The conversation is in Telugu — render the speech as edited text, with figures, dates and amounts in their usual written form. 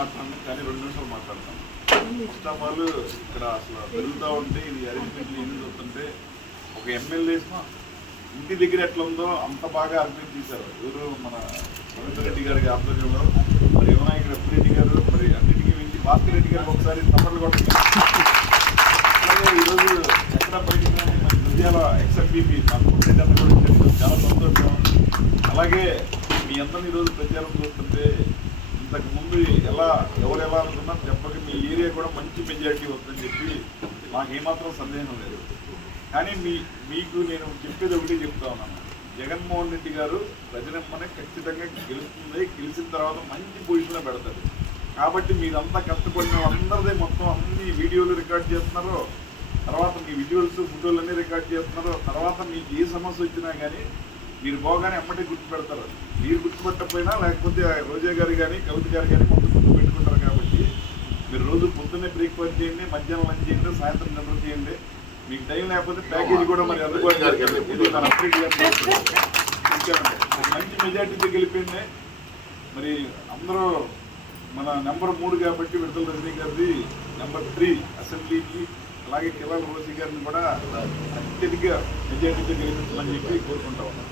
మాట్లాడను, కానీ 2 నిమిషాలు మాట్లాడతాను. ఫస్ట్ ఆఫ్ ఆల్ ఇక్కడ అసలు పెరుగుతూ ఉంటే ఇది అరేంజ్మెంట్లు ఏమి చూస్తుంటే ఒక ఎమ్మెల్యే ఇంటి దగ్గర ఎట్లా ఉందో అంత బాగా అరేంజ్మెంట్ చేశారు. ఎవరు మన రవీంద్ర రెడ్డి గారికి ఆధ్వర్యంలో, మరి యువనాయకుడు అప్పిరెడ్డి గారు, మరి అన్నింటికీ వెళ్ళి భాస్కర్ రెడ్డి గారికి ఒకసారి తప్పట్లు కొట్టండి. అలాగే ఈరోజు ఎక్కడ బయటికి మన హృదయాల ఎక్స్ఎంపీపీ నాకు రెడ్డి అన్న కూడా ఇచ్చారు, చాలా సంతోషం. అలాగే మీ అందరినీ ఈరోజు ప్రచారం చూస్తుంటే ఇంతకు ముందు ఎవరు ఎలా అనుకున్నా చెప్పక మీ ఏరియా కూడా మంచి మెజారిటీ వస్తుందని చెప్పి నాకు ఏమాత్రం సందేహం లేదు. కానీ మీకు నేను చెప్పేది ఒకటి చెప్తా ఉన్నాను, జగన్మోహన్ రెడ్డి గారు ప్రజలమ్మనే ఖచ్చితంగా గెలుస్తుంది, గెలిచిన తర్వాత మంచి పొజిషన్లో పెడతారు. కాబట్టి మీరంతా కష్టపడిన అందరిదే మొత్తం అన్ని వీడియోలు రికార్డ్ చేస్తున్నారో, తర్వాత మీ విజువల్స్ ఫోటోలు అన్నీ రికార్డ్ చేస్తున్నారో, తర్వాత మీకు ఏ సమస్య వచ్చినా కానీ మీరు పోగానే అమ్మటే గుర్తుపెడతారు. మీరు గుర్తుపెట్టకపోయినా లేకపోతే రోజా గారు కానీ కవిత గారు కానీ మొత్తం గుర్తు పెట్టుకుంటారు. కాబట్టి మీరు రోజు పొద్దున్నే బ్రేక్ఫాస్ట్ చేయండి, మధ్యాహ్నం లంచ్ చేయండి, సాయంత్రం నిద్ర చేయండి. మీకు టైం లేకపోతే ప్యాకేజీ కూడా మరి అందుబాటులో ఇది మన అప్డేట్ మంచి మెజార్టీతో గెలిపింది. మరి అందరూ మన నెంబర్ 3 కాబట్టి విడుదల రజనీ గారిది నెంబర్ 3 అసెంబ్లీకి, అలాగే కిలాల రోసి గారిని కూడా అత్యధిక మెజార్టీతో గెలిపించాలని చెప్పి కోరుకుంటా ఉన్నాం.